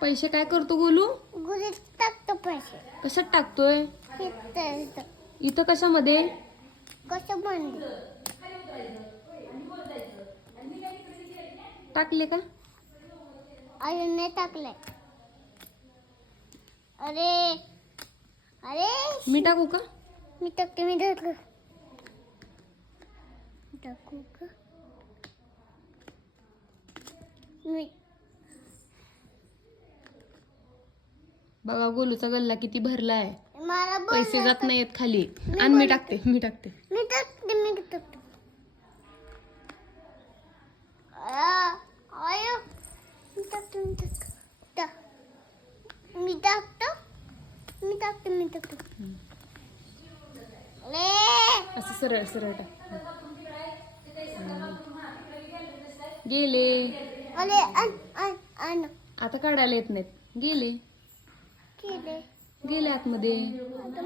पैसे काय करतो गोलू? गुलीत टाकतो पैसे. कशात टाकतोय? इथं. इथं. कशामध्ये? कसं बनले टाकले का? अजून नाही टाकलंय. अरे अरे मी टाकू का? मी टाकते मी टाकू. टाकू का? मी बघा गोलूचा गल्ला किती भरलाय. मला बोल पैसे जात नाहीयेत खाली. आणि मी टाकते मी टाकते. मी टाकते मी टाकते. आ, आयो. मी टाकते मी टाकते. टाक. मी टाकतो. मी टाकते मी टाकतो. अरे असं सरळ सरळ टाक. गेले. अरे आण आण आण. आता काढायला येत नाहीत. गेले. गेले आतमध्ये? आता